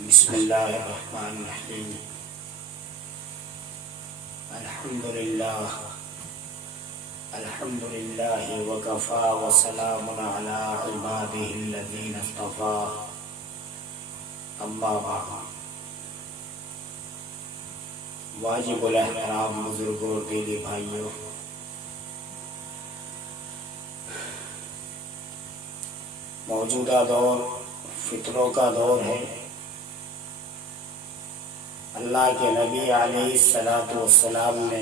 बिस्मिल्लाहिर्रहमानिर्रहीम। अल्हम्दुलिल्लाह अल्हम्दुलिल्लाहि वकफ़ा व सलामुन अला इबादिहिल्लज़ीना इस्तफ़ा। अम्मा बाद। वाजिबुल एहतराम बुजुर्गों और दीदी भाइयों, मौजूदा दौर फितरों का दौर है। अल्लाह के नबी अलैहिस्सलातु वस्सलाम ने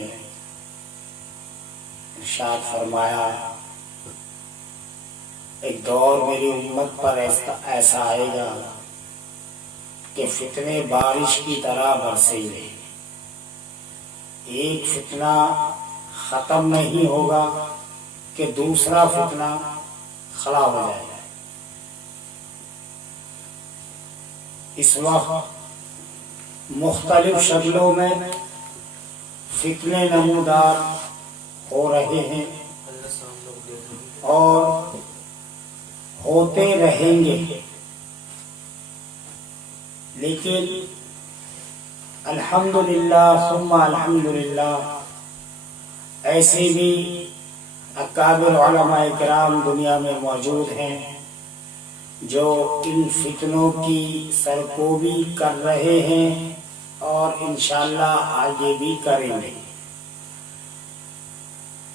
इरशाद फरमाया, एक दौर मेरी उम्मत पर ऐसा आएगा कि फितने बारिश की तरह बरसेंगे। एक फितना खत्म नहीं होगा कि दूसरा फितना खड़ा हो जाएगा। इस वक्त मुख्तलिफ शक्लों में फितने नमूदार हो रहे हैं और होते रहेंगे, लेकिन अल्हम्दुलिल्लाह सुम्मा अल्हम्दुलिल्लाह ऐसे भी अकाबिर उलमाए किराम दुनिया में मौजूद हैं जो इन फितनों की सरकोबी कर रहे हैं और इंशाअल्लाह आगे भी करेंगे।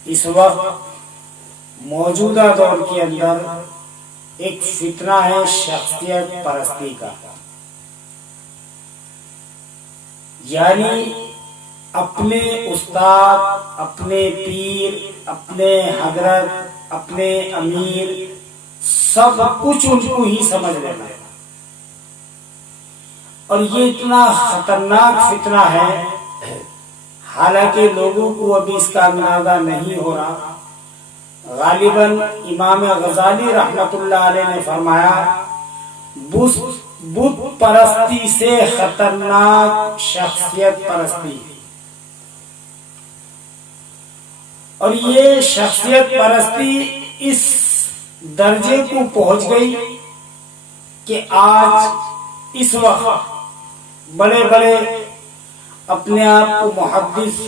इस वक्त मौजूदा दौर के अंदर एक फितना है शख्सियत परस्ती का, यानी अपने उस्ताद, अपने पीर, अपने हजरत, अपने अमीर सब कुछ उनको ही समझ लेना है। और ये इतना खतरनाक फितना है, हालांकि लोगों को अभी इसका अंदाजा नहीं हो रहा। गालिबन इमाम गजाली रहमतुल्लाह अलैह ने फरमाया, बुत परस्ती से खतरनाक शख्सियत परस्ती। और ये शख्सियत परस्ती इस दर्जे को पहुंच गई कि आज इस वक्त बड़े बड़े अपने आप को मुहद्दिस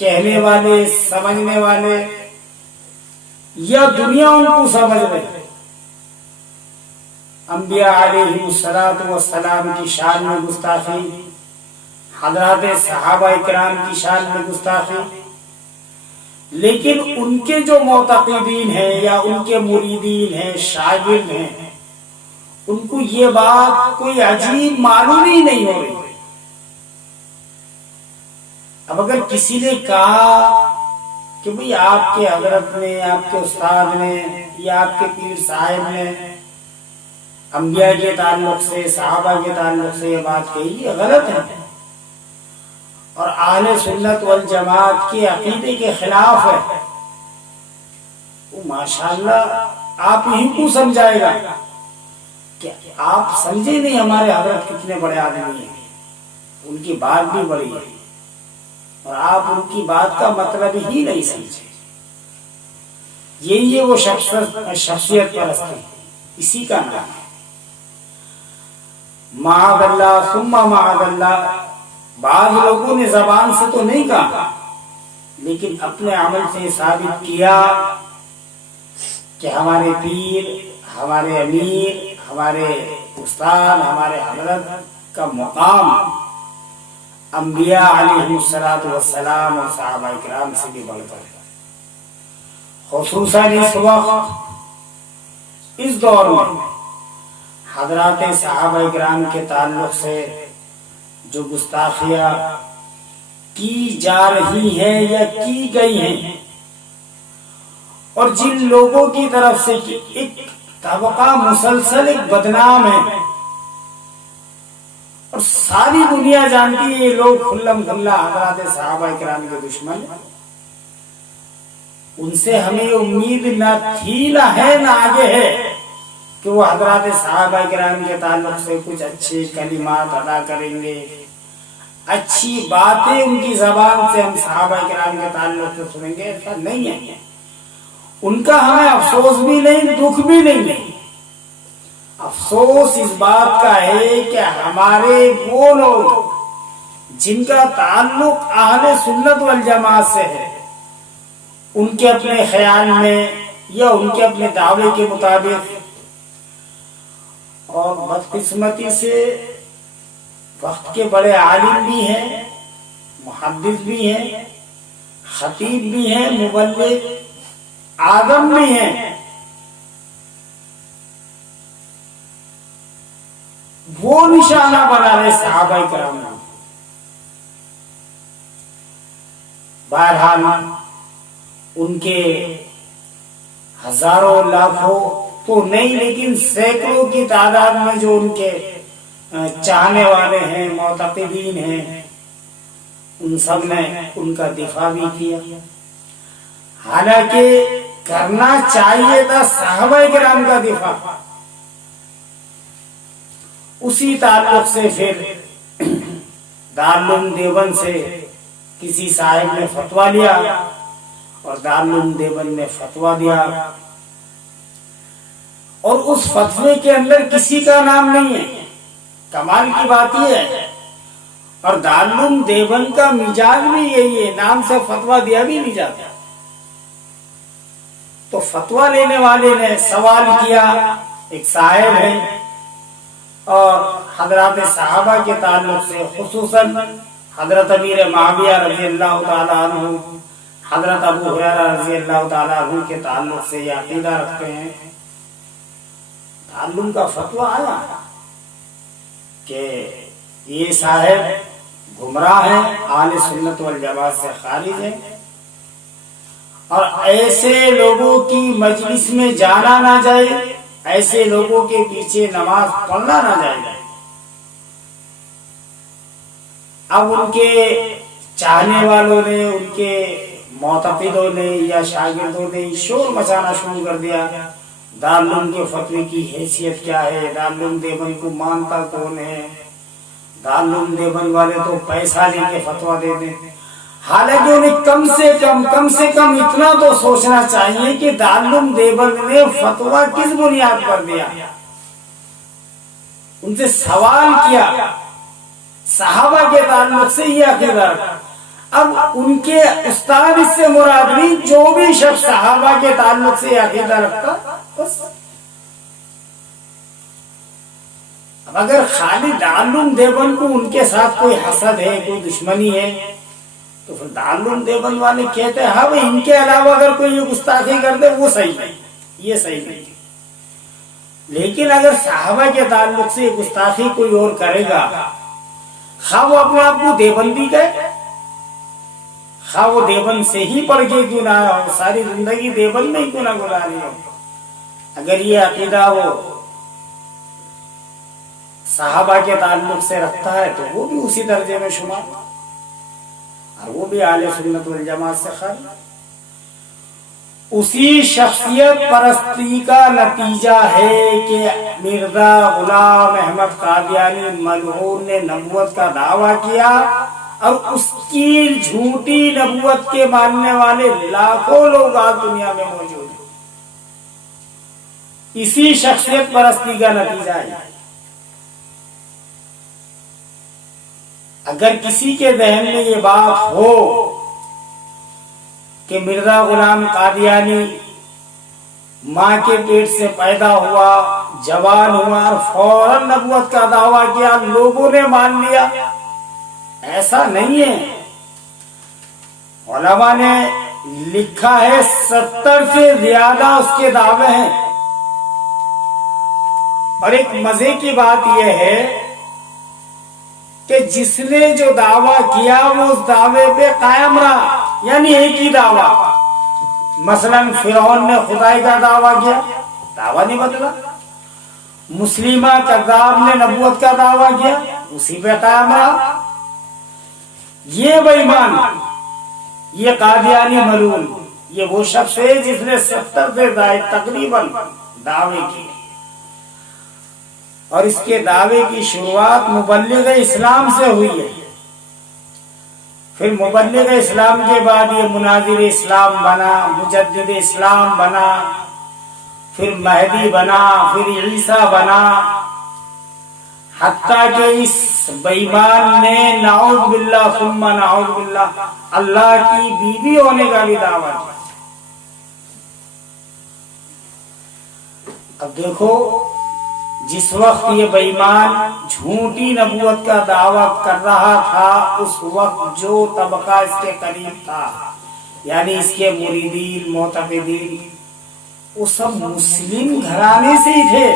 कहने वाले, समझने वाले, या दुनिया उनको समझ रही, अंबिया अलैहिस्सलातु वस्सलाम की शान में गुस्ताखी, हज़रात सहाबा किराम की शान में गुस्ताखी। लेकिन उनके जो मोतक़ीदीन हैं या उनके मुरीदीन हैं, शागिर्द हैं, उनको ये बात कोई अजीब मालूम ही नहीं हो रही। अब अगर किसी ने कहा कि भाई आपके हजरत ने, आपके उस्ताद ने या आपके पीर साहिब ने अंबिया के ताल्लुक से, सहाबा के ताल्लुक से ये बात कही, ये गलत है और अहले सुन्नत वल जमात के अकीदे के खिलाफ है, वो माशाअल्लाह आप ही को समझाएगा कि आप समझे नहीं हमारे हजरत कितने बड़े आदमी हैं, उनकी बात भी बड़ी है और आप उनकी बात का मतलब ही नहीं समझे। यही है वो शख्सियत परस्ती, इसी का नाम है। माअज़ल्लाह सुम्मा माअज़ल्लाह, बाद लोगों ने जबान से तो नहीं कहा, लेकिन अपने अमल से साबित किया कि हमारे पीर, हमारे अमीर, हमारे उस्ताद, हमारे हजरत का मुकाम अंबिया अलैहिस्सलातु वस्सलाम और सहाबा किराम से भी बढ़कर है। खुसूसन इस वक्त, इस दौर में हजरात सहाबा किराम के ताल्लुक से जो गुस्ताखियां की जा रही हैं या की गई हैं, और जिन लोगों की तरफ से एक तबका मुसलसल एक बदनाम है और सारी दुनिया जानती है ये लोग खुल्लम खुल्ला हजरात सहाबा किराम के दुश्मन, उनसे हमें उम्मीद न थी, न है, न आगे है कि वो हजरात सहाबा किराम के ताल्लुक से कुछ अच्छे कलिमात अदा करेंगे, अच्छी बातें उनकी जबान से हम सहाबा किराम के ताल्लुक से सुनेंगे। ऐसा नहीं है, उनका हमें अफसोस भी नहीं, दुख भी नहीं है। अफसोस इस बात का है कि हमारे वो लोग जिनका ताल्लुक अहले सुन्नत वल जमात से है, उनके अपने ख्याल में या उनके अपने दावे के मुताबिक, और बदकिस्मती से वक्त के बड़े आलिम भी हैं, मुहद्दिस भी हैं, खतीब भी हैं, मुबल्लिग आदम भी हैं, वो निशाना बना रहे सहाबा किराम। बहरहाल उनके हजारों लाखों तो नहीं लेकिन सैकड़ों की तादाद में जो उनके चाहने वाले हैं, मुतक़िदीन हैं, उन सब ने उनका दिफा भी किया। हालांकि करना चाहिए था सहाबा किराम का दिफा। उसी ताल्लुक से फिर दारुल देवबंद से किसी साहिब ने फतवा लिया और दारुल देवबंद ने फतवा दिया, और उस फतवे के अंदर किसी का नाम नहीं है। कमाल की बात यह है, और दारुल देवबंद का मिजाज भी यही है, नाम से फतवा दिया भी नहीं जाता। तो फतवा लेने वाले ने सवाल किया, एक साहिब है, और हजरत सहाबा के ताल्लुक से खुसूसन हजरत अमीर मुआविया रज़ी अल्लाह ताला अन्हु, हजरत अबू हुरैरा रज़ी अल्लाह ताला अन्हु के ताल्लुक से यह अकीदा रखते हैं। ताल्लुम का फतवा आया कि ये साहिब गुमराह है, आले सुन्नत वल जमात से खारिज है, और ऐसे लोगों की मजलिस में जाना ना जाए, ऐसे लोगों के पीछे नमाज पढ़ना ना जाए। अब उनके चाहने वालों ने, उनके मुतक़िदों ने या शागिर्दों ने शोर मचाना शुरू कर दिया, दारुल के फतवे की हैसियत क्या है, दारुल देवबंद को मानता कौन है, दारुल देवबंद वाले तो पैसा लेके फतवा दे दें। हालांकि उन्हें कम से कम इतना तो सोचना चाहिए कि दारुल देवबंद ने फतवा किस बुनियाद पर दिया। उनसे सवाल किया, सहाबा के ताल्लुक से यह अकीदा। अब उनके उस्ताद इससे मुराद नहीं, जो भी शख्स सहाबा के ताल्लुक से अकीदा रखता बस। अब अगर खाली दारुल देवबंद को उनके साथ कोई हसद है, कोई दुश्मनी है, तो फिर दारुल देवबंद वाले कहते हैं हाँ भाई, इनके अलावा अगर कोई गुस्ताखी कर दे वो सही है, ये सही नहीं। लेकिन अगर सहाबा के ताल्लुक से गुस्ताखी कोई और करेगा, खा वो अपने आप को देवबंदी कहे, खा वो देवबंद से ही पढ़ के क्यों ना हो, सारी जिंदगी देवबंद में ही क्यों ना गुजारी हो, अगर ये अकीदा वो सहाबा के ताल्लुक से रखता है तो वो भी उसी दर्जे में शुमार, और वो भी आले सुन्नत वल जमात से खारिज। उसी शख्सियत परस्ती का नतीजा है कि मिर्जा गुलाम अहमद कादियानी मलऊन ने नबूवत का दावा किया, और उसकी झूठी नबूवत के मानने वाले लाखों लोग आज दुनिया में मौजूद हैं। इसी शख्सियत परस्ती का नतीजा है। अगर किसी के जहन में ये बात हो कि मिर्जा गुलाम कादियानी माँ के पेट से पैदा हुआ, जवान हुआ और फौरन नबूवत का दावा किया, लोगों ने मान लिया, ऐसा नहीं है। उलमा ने लिखा है 70 से ज्यादा उसके दावे हैं। और एक मजे की बात यह है कि जिसने जो दावा किया वो उस दावे पे कायम रहा, यानी एक ही दावा। मसलन फिरौन ने खुदाई का दावा किया, दावा नहीं बदला। मुस्लिमा कज़्ज़ाब ने नबूवत का दावा किया, उसी पे कायम रहा। ये बेईमान, ये कादियानी मलून, ये वो शख्स है जिसने 70 से तकरीबन दावे किए, और इसके दावे की शुरुआत मुबल्लिग इस्लाम से हुई है। फिर मुबल्लिग इस्लाम के बाद ये मुनाजिर इस्लाम बना, मुजद्दिद इस्लाम बना, फिर महदी बना, फिर ईसा बना, हत्ता के इस बेईमान ने नाउज़ बिल्लाह सुम्मा नाउज़ बिल्लाह अल्लाह की बीवी होने का भी दावा किया। अब देखो, जिस वक्त ये बेईमान झूठी नबूवत का दावा कर रहा था, उस वक्त जो तबका इसके करीब था, यानी इसके मुरीदीन मोतक़िदीन, वो सब मुस्लिम घराने से ही थे,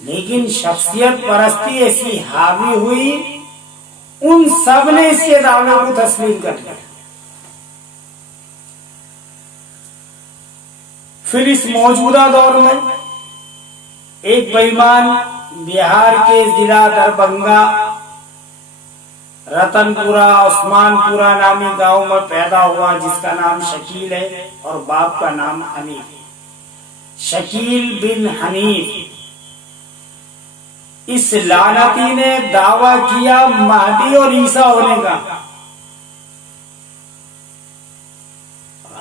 लेकिन शख्सियत परस्ती ऐसी हावी हुई, उन सब ने इसके दावे को तस्लीम कर लिया। फिर इस मौजूदा दौर में एक बेईमान बिहार के जिला दरभंगा रतनपुरा उस्मानपुरा नामी गांव में पैदा हुआ, जिसका नाम शकील है और बाप का नाम हनीफ। शकील बिन हनीफ, इस लानती ने दावा किया महदी और ईसा होने का।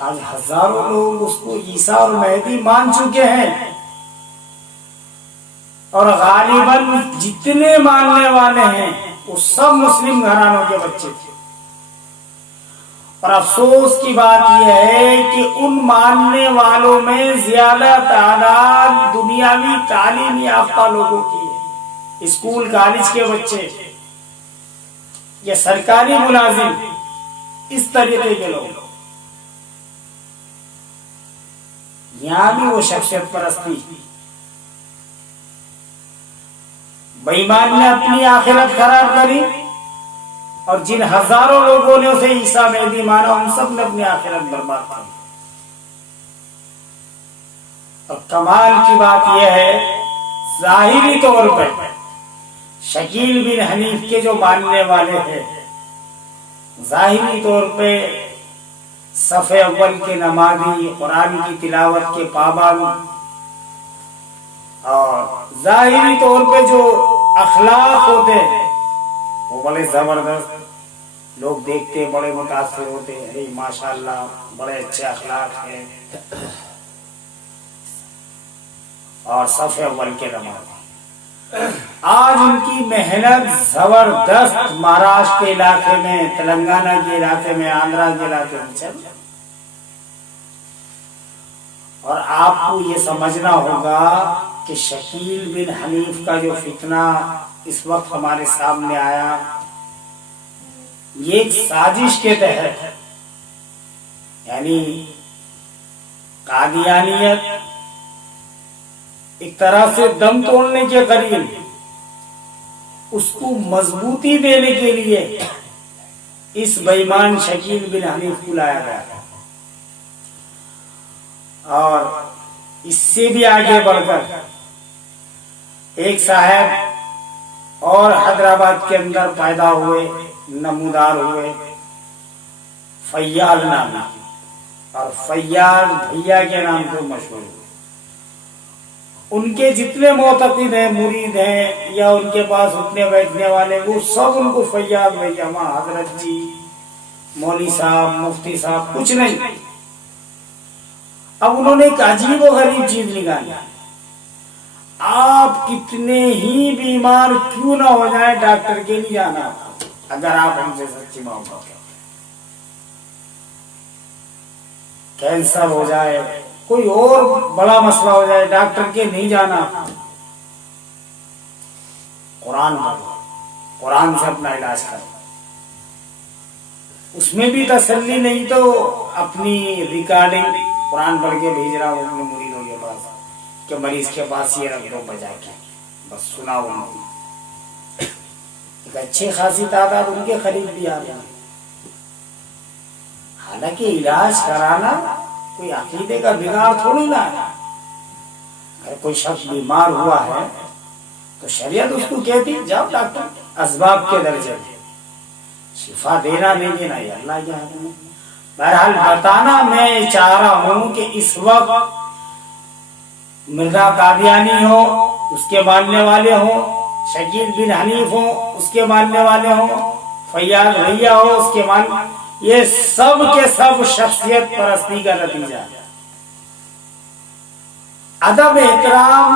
आज हजारों लोग उसको ईसा और महदी मान चुके हैं, और गालिबन जितने मानने वाले हैं वो सब मुस्लिम घरानों के बच्चे थे। और अफसोस की बात यह है कि उन मानने वालों में ज्यादा तादाद दुनियावी तालीम याफ्ता लोगों की है, स्कूल कॉलेज के बच्चे या सरकारी मुलाजिम, इस तरीके के लोग। यहां भी वो शख्सियत परस्ती, बेईमान ने अपनी आखिरत खराब करी, और जिन हजारों लोगों ने उसे ईसा महदी माना, उन सब ने अपनी आखिरत बर्बाद कर दी। और कमाल की बात यह है, जाहिरी तौर पर शकील बिन हनीफ के जो मानने वाले हैं, जाहिरी तौर पे सफ़े अव्वल के नमाजी, कुरान की तिलावत के पाबंद, और जाहिरी तौर पे जो अखलाक होते वो बड़े जबरदस्त, लोग देखते बड़े मुतासिर होते, अरे माशाअल्लाह बड़े अच्छे अखलाक हैं, और सफ़े अव्वल के नमाजी। आज उनकी मेहनत जबरदस्त महाराष्ट्र के इलाके में, तेलंगाना के इलाके में, आंध्रा के इलाके में चल। और आपको ये समझना होगा कि शकील बिन हनीफ का जो फितना इस वक्त हमारे सामने आया, ये एक साजिश के तहत, यानी कादियानियत एक तरह से दम तोड़ने के करीब, उसको मजबूती देने के लिए इस बेईमान शकील बिन हनीफ को लाया गया। और इससे भी आगे बढ़कर एक साहब और हैदराबाद के अंदर पैदा हुए, नमूदार हुए, फैयाज नाम, और फैयाज भैया के नाम से मशहूर हुए। उनके जितने मोतक़िद हैं, मुरीद हैं, या उनके पास उठने बैठने वाले, वो सब उनको फैयाज भैया, वहां हजरत जी, मौली साहब, मुफ्ती साहब, कुछ नहीं। अब उन्होंने एक अजीब और गरीब चीज निकाली, आप कितने ही बीमार क्यों ना हो जाए, डॉक्टर के नहीं जाना, अगर आप हमसे सच्ची मोहब्बत करते। कैंसर हो जाए, कोई और बड़ा मसला हो जाए, डॉक्टर के नहीं जाना, कुरान पढ़ो, कुरान से अपना इलाज करो। उसमें भी तसल्ली नहीं तो अपनी रिकॉर्डिंग कुरान पढ़ के भेज रहा हूँ अपने मुरीदों के पास कि मरीज के पास ये रख दो बजा के, बस सुनाओ उनको। एक अच्छी खासी तादाद उनके करीब भी आ गया। हालांकि इलाज कराना कोई अकीदे का बिगाड़ थोड़ी ना है। अगर कोई शख्स बीमार हुआ है तो शरीयत उसको कहती जाओ डॉक्टर, असबाब के दर्जे में, शिफा देना नहीं देना ये अल्लाह के हाथ में। बहरहाल बताना मैं चाह रहा हूं कि इस वक्त मिर्जा कादियानी हो, उसके मानने वाले हो, शकील बिन हनीफ हो, उसके मानने वाले हो, फैयाज भैया हो, उसके मान, ये सब के सब शख्सियत परस्ती का नतीजा है। अदब एहतराम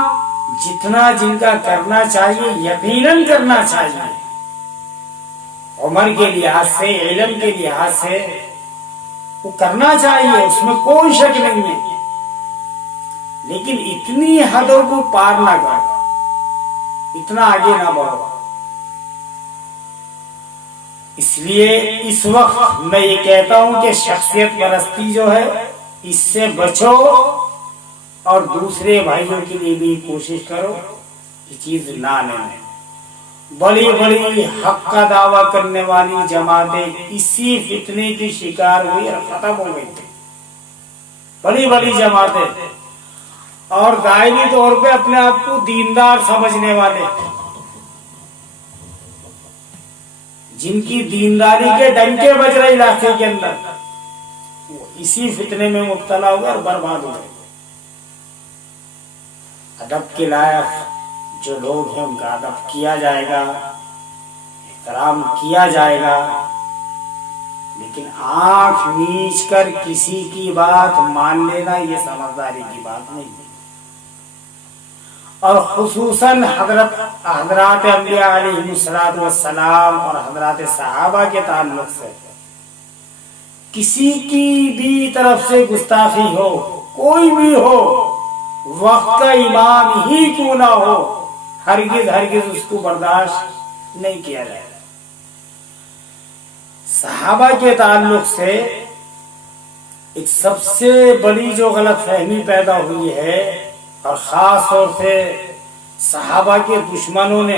जितना जिनका करना चाहिए, यकीनन करना चाहिए, उम्र के लिहाज से, इल्म के लिहाज से वो करना चाहिए, उसमें कोई शक नहीं है। लेकिन इतनी हदों को पार ना करो, इतना आगे ना बढ़ो। इसलिए इस वक्त मैं ये कहता हूं कि शख्सियत परस्ती जो है, इससे बचो और दूसरे भाइयों के लिए भी कोशिश करो कि चीज ना लेने। बड़ी बड़ी हक का दावा करने वाली जमातें इसी फितने की शिकार हुई और खत्म हो गई थी, बड़ी बड़ी जमातें। और दायरी तौर पे अपने आप को दीनदार समझने वाले, जिनकी दीनदारी के डंके बज रहे इलाके के अंदर, वो इसी फितने में मुब्तला हुए और बर्बाद हो गए। अदब के लायक जो लोग हैं उनका अदब किया जाएगा, एहतराम किया जाएगा, लेकिन आंख नीच कर किसी की बात मान लेना ये समझदारी की बात नहीं है। और खुसूसन हजरात अंबिया अलैहिस्सलातु वस्सलाम और हजरात सहाबा के ताल्लुक से किसी की भी तरफ से गुस्ताखी हो, कोई भी हो, वक्त का इमाम ही क्यों ना हो, हरगिज हरगिज उसको बर्दाश्त नहीं किया जाएगा। सहाबा के ताल्लुक से एक सबसे बड़ी जो गलतफहमी पैदा हुई है, और खास तौर से सहाबा के दुश्मनों ने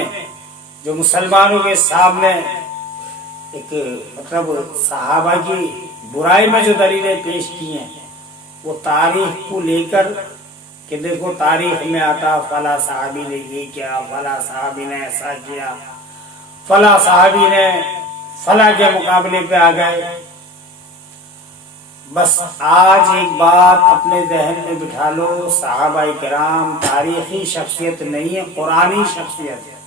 जो मुसलमानों के सामने एक मतलब सहाबा की बुराई में जो दलीलें पेश की हैं, वो तारीख को लेकर कि देखो तारीख में आता फला साहबी ने ये किया, फला साहबी ने ऐसा किया, फला साहबी ने फला के मुकाबले पे आ गए। बस आज एक बात अपने जहन में बिठा लो, सहाबाए किराम तारीखी शख्सियत नहीं है, कुरानी शख्सियत है।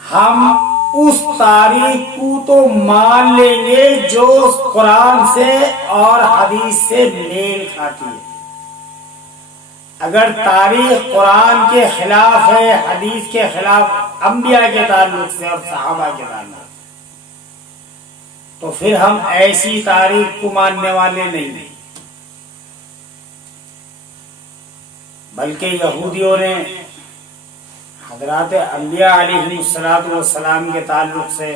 हम उस तारीख को तो मान लेंगे जो कुरान से और हदीस से मेल खाती है। अगर तारीख कुरान के खिलाफ है, हदीस के खिलाफ, अंबिया के ताल्लुक से और सहाबा के ताल्लुक, तो फिर हम ऐसी तारीख को मानने वाले नहीं। बल्कि यहूदियों ने हजरात अंबिया अलैहिस्सलातु वस्सलाम के ताल्लुक से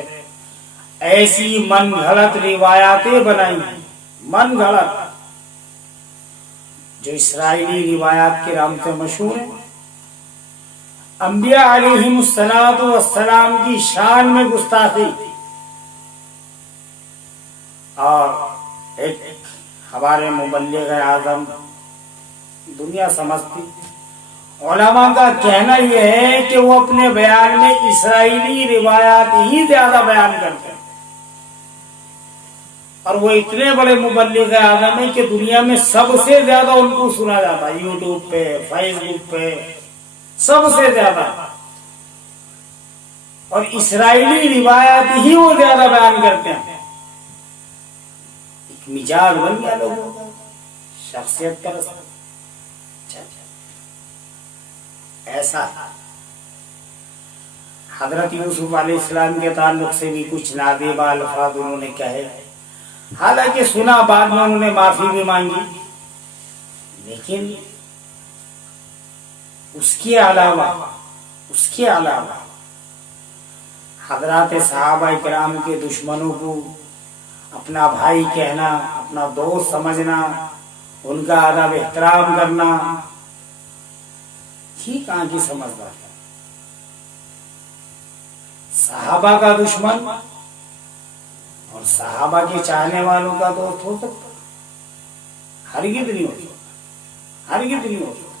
ऐसी मन गलत रिवायातें बनाई, मन गलत, जो इसराइली रिवायात के नाम से मशहूर है। अंबिया अलैहिस्सलातु वस्सलाम की शान में गुस्ताखी, और एक हमारे मुबल्लिग आज़म, दुनिया समझती, उलमा का कहना यह है कि वो अपने बयान में इसराइली रिवायात ही ज्यादा बयान करते हैं। और वो इतने बड़े मुबल्लिग आज़म है कि दुनिया में सबसे ज्यादा उनको सुना जाता है, यूट्यूब पे, फेसबुक पे, सबसे ज्यादा। और इसराइली रिवायात ही वो ज्यादा बयान करते हैं। मिजाज बन गया लोगों का, शख्सियत परस्त। ऐसा हजरत यूसुफ अलैहिस्सलाम के ताल्लुक से भी कुछ नादेबा अल्फाज उन्होंने कहे, हालांकि सुना, बाद में उन्होंने माफी भी मांगी, लेकिन उसके अलावा हजरात सहाबा किराम के दुश्मनों को अपना भाई कहना, अपना दोस्त समझना, उनका अदब एहतराम करना, ही कहां की समझदार है। सहाबा का दुश्मन और सहाबा के चाहने वालों का दोस्त हो सकता? हरगिज़ नहीं हो सकता, हरगिज़ नहीं हो सकता।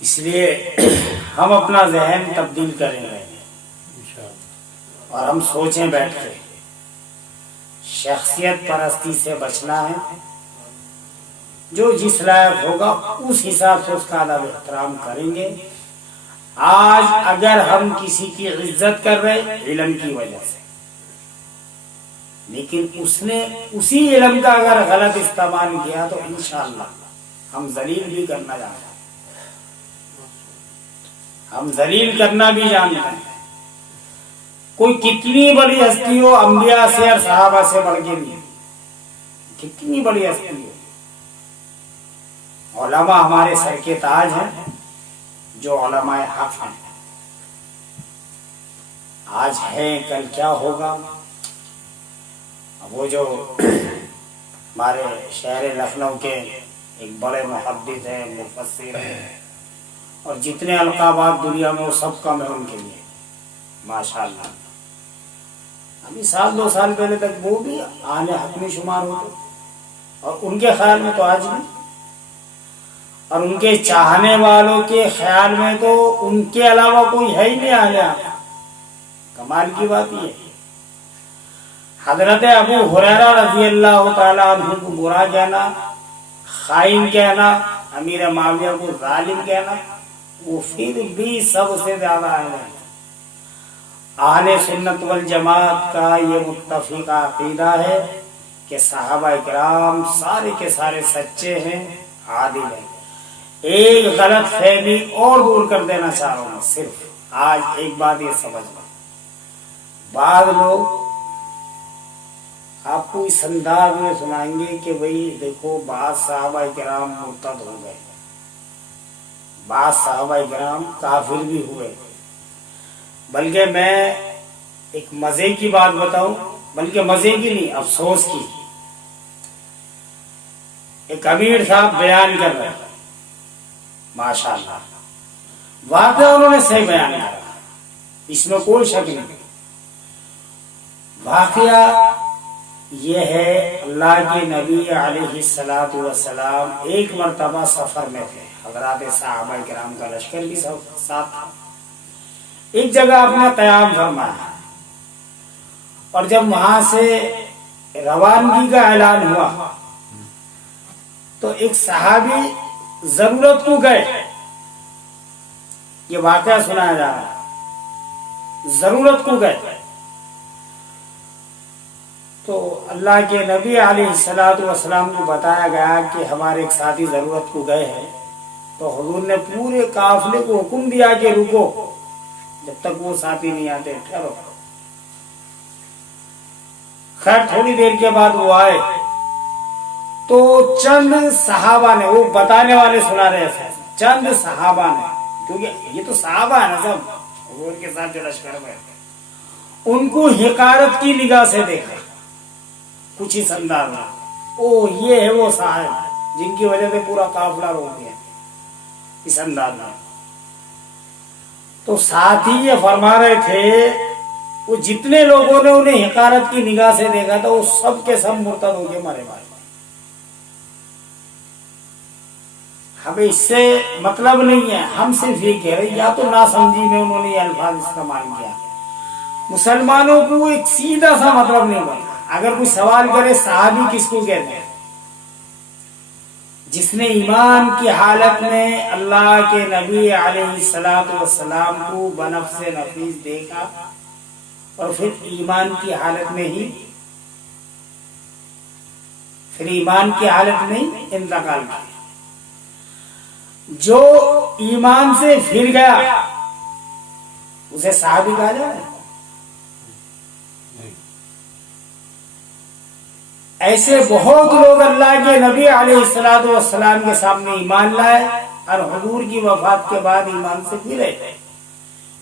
इसलिए हम अपना जहन तब्दील करेंगे और हम सोचें बैठ के, शख्सियत परस्ती से बचना है। जो जिस लायक होगा उस हिसाब से उसका अदब एहतराम करेंगे। आज अगर हम किसी की इज्जत कर रहे इल्म की वजह से, लेकिन उसने उसी इल्म का अगर गलत इस्तेमाल किया तो इंशाअल्लाह हम जलील भी करना जानते हैं, हम जलील करना भी जानते हैं। कोई कितनी बड़ी हस्ती हो, अंबिया से और सहाबा से बढ़ के नहीं, कितनी बड़ी हस्ती हो, उलमा हमारे सर के ताज हैं, जो उलमाए हक हैं। आज है कल क्या होगा। वो जो हमारे शहर लखनऊ के एक बड़े मुहद्दिस हैं, मुफस्सिर हैं, और जितने अलकाबात दुनिया में वो सब कम है उनके लिए, माशाअल्लाह। अभी 1-2 साल पहले तक वो भी आने हक में शुमार होते, और उनके ख्याल में तो आज भी, और उनके चाहने वालों के ख्याल में तो उनके अलावा कोई है ही नहीं आने हक। कमाल की बात ये, हजरत अबू हुरैरा रज़ी अल्लाह ताला अन्हु को बुरा कहना, खाइन कहना, अमीर माविया को जालिम कहना, वो फिर भी सबसे ज्यादा है। आहले सुन्नत वल जमात का ये मुत्तफिक अकीदा है कि सहाबा इकराम सारे के सारे सच्चे हैं, आदिल हैं। एक गलत फहमी और दूर कर देना चाह रहा हूं, सिर्फ आज एक बात ये समझना, बाद लोग आपको इस अंदाज में सुनाएंगे कि भाई देखो बाद सहाबा इकराम मुर्तद हो गए, बाद सहाबा इकराम काफिर भी हुए। बल्कि मैं एक मजे की बात बताऊं, बल्कि मजे की नहीं अफसोस की। एक अमीर साहब बयान कर रहे हैं, माशाअल्लाह, वाकई उन्होंने सही बयान करा, इसमें कोई शक नहीं। वाकया ये है, अल्लाह के नबी अलैहिस्सलातु वस्सलाम एक मर्तबा सफर में थे, हज़रात सहाबा किराम का लश्कर भी साथ था। एक जगह आपने क़याम फरमाया, और जब वहां से रवानगी का ऐलान हुआ तो एक सहाबी जरूरत को गए। ये वाकया सुनाया जा रहा है, जरूरत को गए तो अल्लाह के नबी अलैहिस्सलातु वस्सलाम को बताया गया कि हमारे एक साथी जरूरत को गए हैं। तो हुजूर ने पूरे काफिले को हुक्म दिया कि रुको, जब तक वो साथी नहीं आते ठहरो। खैर थोड़ी देर के बाद वो आए तो चंद सहाबा ने, वो बताने वाले सुना रहे थे, चंद सहाबा ने, क्योंकि ये तो सहाबा है ना सब, वो उनके साथ जो लश्कर में, उनको हिकारत की निगाह से देखा, कुछ इस अंदाज में, ओ ये है वो साहब जिनकी वजह से पूरा काफिला रोक गया, इस अंदाज में। तो साथ ही ये फरमा रहे थे, वो जितने लोगों ने उन्हें हिकारत की निगाह से देखा था वो सब के सब मुर्तद होके मरे भाई। हमें इससे मतलब नहीं है, हम सिर्फ ये कह रहे, या तो नासमझी में उन्होंने ये अल्फाज इस्तेमाल किया। मुसलमानों को एक सीधा सा मतलब नहीं पता। अगर कोई सवाल करे सहाबी किसको कहते हैं, जिसने ईमान की हालत में अल्लाह के नबी अलैहिस्सलातु वस्सलाम को बनफ्से नफीस देखा और फिर ईमान की हालत में ही इंतकाल किया। जो ईमान से फिर गया उसे सहाबी कहा जाए? ऐसे बहुत लोग अल्लाह के नबी अलैहिस्सलातु वस्सलाम के सामने ईमान लाए और हुजूर की वफात के बाद ईमान से फिरे,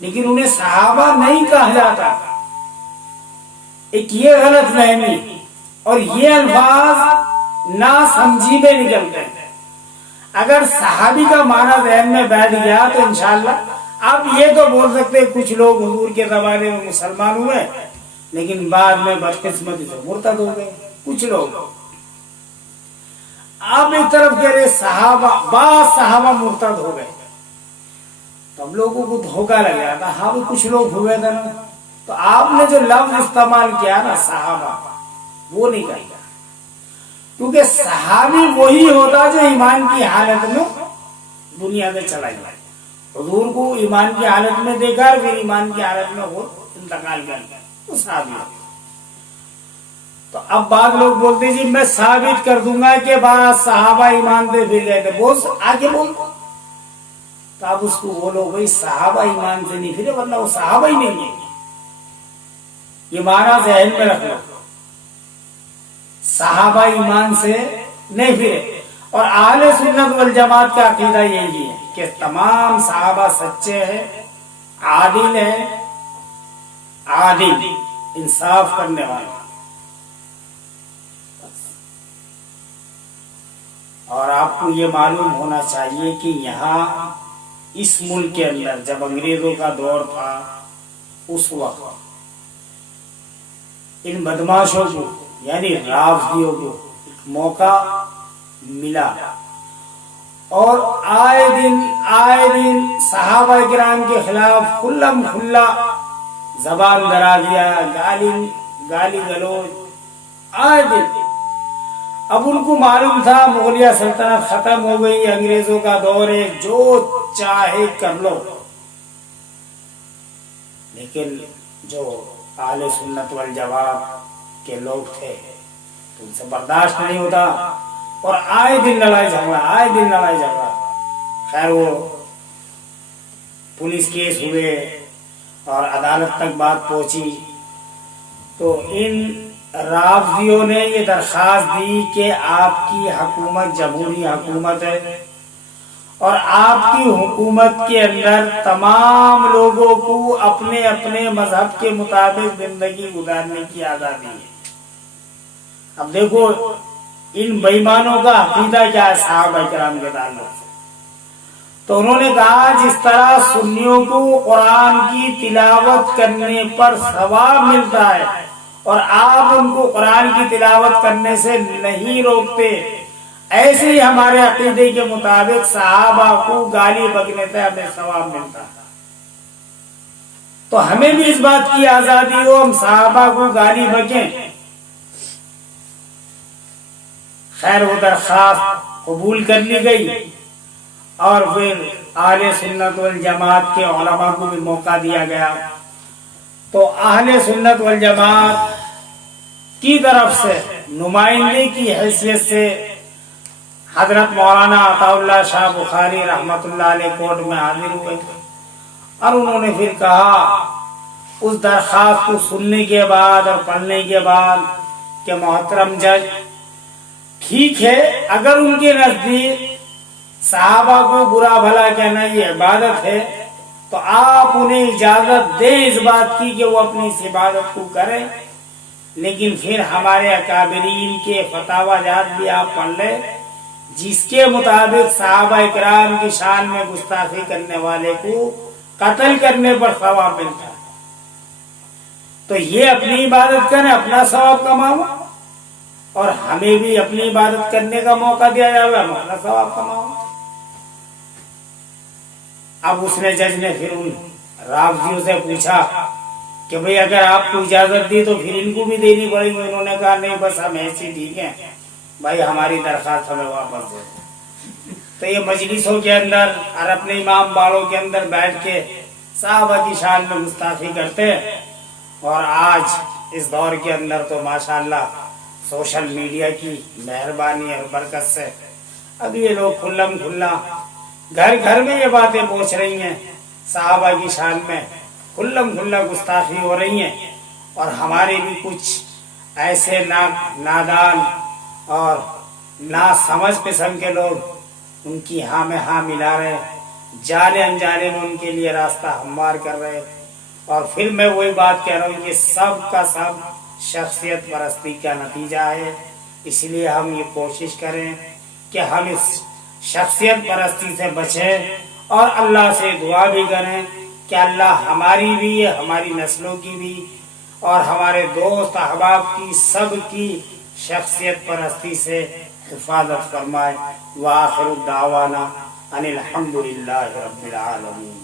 लेकिन उन्हें सहाबा नहीं कहा जाता। एक ये गलत फहमी और ये अल्फाज ना समझी में निकलते हैं। अगर सहाबी का माना ज़हन में बैठ गया तो इंशाअल्लाह आप ये तो बोल सकते हैं कुछ लोग हुजूर के ज़माने में मुसलमान हुए लेकिन बाद में बदकिस्मती से मुर्तद हो गए। कुछ लोग आप एक तरफ कह रहे सहाबा मुर्तद हो गए, तो हम लोगों को धोखा लग गया था। हाँ भी कुछ लोग हुए थे ना, तो आपने जो लफ्ज इस्तेमाल किया ना सहाबा, वो नहीं कहा, क्योंकि सहाबी वही होता जो ईमान की हालत में दुनिया में चला गया। हुजूर को ईमान की हालत में देखा और फिर ईमान की हालत में वो इंतकाल कर गए, तो साबित। तो अब बाद लोग बोलते जी मैं साबित कर दूंगा कि बाद सहाबा ईमान से फिर गए थे, बोल आगे बोल। तो आप उसको बोलो भाई सहाबा ईमान से नहीं फिरे, वरना वो सहाबा ही नहीं है, ये माना जहन में रख लो। सहाबा ईमान से नहीं फिरे। और अहले सुन्नत वल जमात का अकीदा यही है कि तमाम सहाबा सच्चे हैं, आदिल हैं, आदिल इंसाफ करने वाले। और आपको ये मालूम होना चाहिए कि यहाँ इस मुल्क के अंदर जब अंग्रेजों का दौर था, उस वक्त इन बदमाशों को यानी राफजियों को एक मौका मिला और आए दिन सहाबा किराम के खिलाफ खुल्लम खुल्ला जबान दरा दिया, गाली गलोच आए दिन। अब उनको मालूम था मुगलिया सल्तनत खत्म हो गई, अंग्रेजों का दौर है, जो चाहे कर लो। लेकिन जो आले सुन्नत वल जमात के लोग थे तो उनसे बर्दाश्त नहीं होता और आए दिन लड़ाई झगड़ा। खैर वो पुलिस केस हुए और अदालत तक बात पहुंची। तो इन राफजियों ने ये दरखास्त दी कि आपकी हुकूमत जमहूरी हुकूमत है और आपकी हुकूमत के अंदर तमाम लोगों को अपने अपने मजहब के मुताबिक जिंदगी गुजारने की आजादी है। अब देखो इन बेईमानों का अकीदा क्या है सहाबा किराम के ताल्लुक से। तो उन्होंने कहा जिस तरह सुन्नियों को कुरान की तिलावत करने पर सवाब मिलता है और आप उनको कुरान की तिलावत करने से नहीं रोकते, ऐसे ही हमारे अकीदे के मुताबिक सहाबा को गाली बकने से हमें सवाब मिलता है। तो हमें भी इस बात की आजादी हो हम सहाबा को गाली बकें। खैर वो दरखास्त कबूल कर ली गई और फिर अहले सुन्नत वल जमात के उलमा को भी मौका दिया गया। तो अहले सुन्नत वल जमात की तरफ से नुमाइंदे की हैसियत से हजरत मौलाना अताउल्लाह शाह बुखारी रहमतुल्लाह अलैह कोर्ट में हाजिर हुए और उन्होंने फिर कहा उस दरखास्त को सुनने के बाद और पढ़ने के बाद कि मोहतरम जज, ठीक है अगर उनके नजदीक सहाबा को बुरा भला कहना ये इबादत है तो आप उन्हें इजाजत दें इस बात की कि वो अपनी इस इबादत को करें, लेकिन फिर हमारे अकाबरीन के फतावा जात भी आप पढ़ लें जिसके मुताबिक सहाबा इकराम की शान में गुस्ताखी करने वाले को कत्ल करने पर सवाब मिलता है। तो ये अपनी इबादत करें, अपना सवाब कमाओ और हमें भी अपनी इबादत करने का मौका दिया जाए, हम अपना सवाब कमाओ। अब उसने जज ने फिर उन राफजियों से पूछा कि भाई अगर आपको इजाजत दी तो फिर इनको भी देनी पड़ेगी। उन्होंने कहा नहीं बस हम ऐसे ठीक है भाई, हमारी दरखास्त हमें वापस दे। तो ये मजलिसों के अंदर और अपने इमाम बाड़ों के अंदर बैठ के सहाबा की शान में गुस्ताखी करते हैं। और आज इस दौर के अंदर तो माशाअल्लाह सोशल मीडिया की मेहरबानी और बरकत से अब ये लोग खुल्लम खुल्ला घर घर में ये बातें पहुंच रही हैं, सहाबा की शान में खुल्लम खुल्ला गुस्ताखी हो रही हैं। और हमारे भी कुछ ऐसे नादान और ना समझ किस्म के लोग उनकी हाँ में हाँ मिला रहे, जाने अनजाने में उनके लिए रास्ता हमवार कर रहे। और फिर मैं वही बात कह रहा हूँ, ये सब का सब शख्सियत परस्ती का नतीजा है। इसलिए हम ये कोशिश करें कि हम इस शख्सियत परस्ती से बचें और अल्लाह से दुआ भी करें कि अल्लाह हमारी भी, हमारी नस्लों की भी और हमारे दोस्त अहबाब की सब की शख्सियत परस्ती से हिफाजत फरमाए। व आखिर दावाना अनिल हम्दुलिल्लाहि रब्बिल आलमीन।